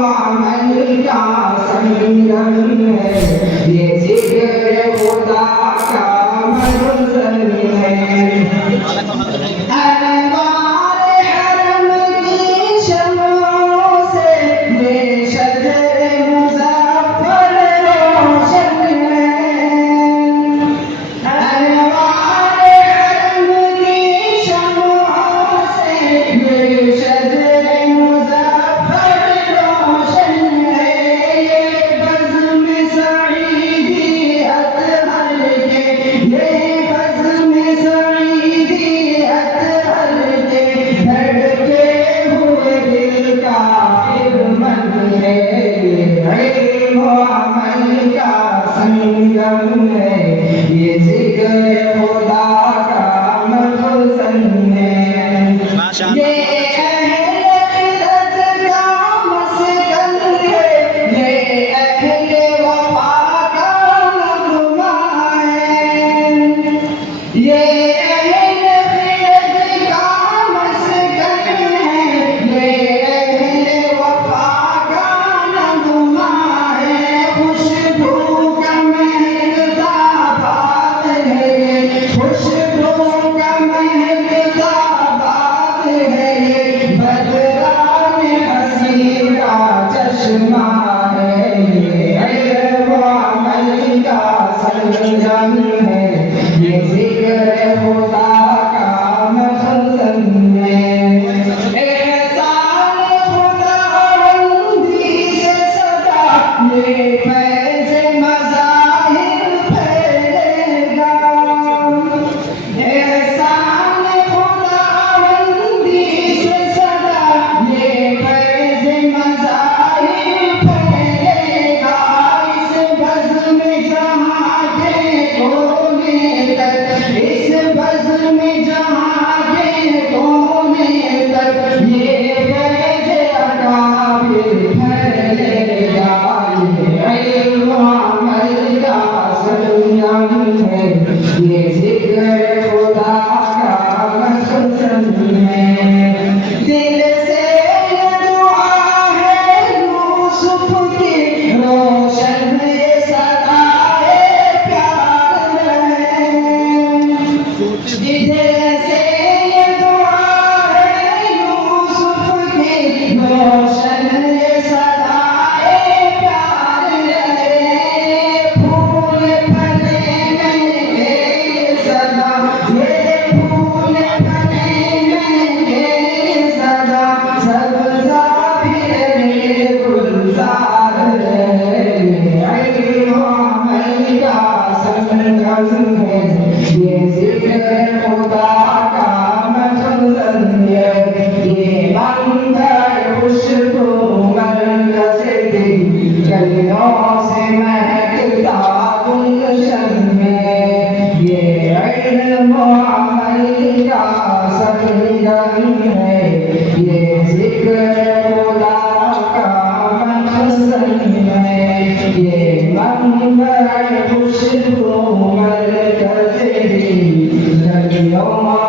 अमल का संगम है, ये जिक्र खुदा का मंज़र है। अनवार हरम की शम्ओं से ये शजर मुज़फ़्फ़र रोशन है। अनवार हरम की शम्ओं से ये शजर मुज़फ़्फ़र रोशन है। ये बज़्म सईदी अतहर के, ये बज़्म सईदी अतहर के धड़के हुए दिल का खिदमत है। ये इल्म व अमल का संगम है, ये जिक्र खुदा का मखज़न है। ये अहले खिदमत का मस्कन है, ये अहले वफ़ा का मक़मा है। ये अहले खिदमत का मस्कन है, ये अहले वफ़ा का मक़मा है। खुशबू का महकता बाग है ये, खुशबू का महकता बाग है ये, बदरान हसीन का चश्मा है। ये इल्म व अमल का संगम है, ये जिक्र खुदा का मखज़न है। एहसान खुदाबंदी से सदा ये फैज़ मज़ाहिर फैलेगा। एहसान खुदाबंदी से सदा ये फैज़ मज़ाहिर फैलेगा। इस बज़्म जहाँ के कोने तक, इस बज़्म जहाँ के कोने तक ये फैज़ अकाबिर फैलेगा। ये इल्म व अमल का संगम है, ये जिक्र खुदा का मखज़न है। दिल से ये दुआ है यूसुफ की, रोशन ये सदाए प्यार रहे। दिल से ये दुआ है यूसुफ की, रोशन ये सदाए प्यार रहे। फूल फलेंगे ये सदा, ये फूल फलेंगे ये सदा, सब्ज़ा भी रहे गुलज़ार रहे। इल्म व अमल का संगम है, ये जिक्र खुदा का मखज़न है। ये मंज़र खुशबू मरकज़ दी गलियों से महकता गुलशन है। ये इल्म व अमल का संगम है, ये जिक्र खुदा का मखज़न है। ये मंज़र खुशबू मरकज़ दी गलियों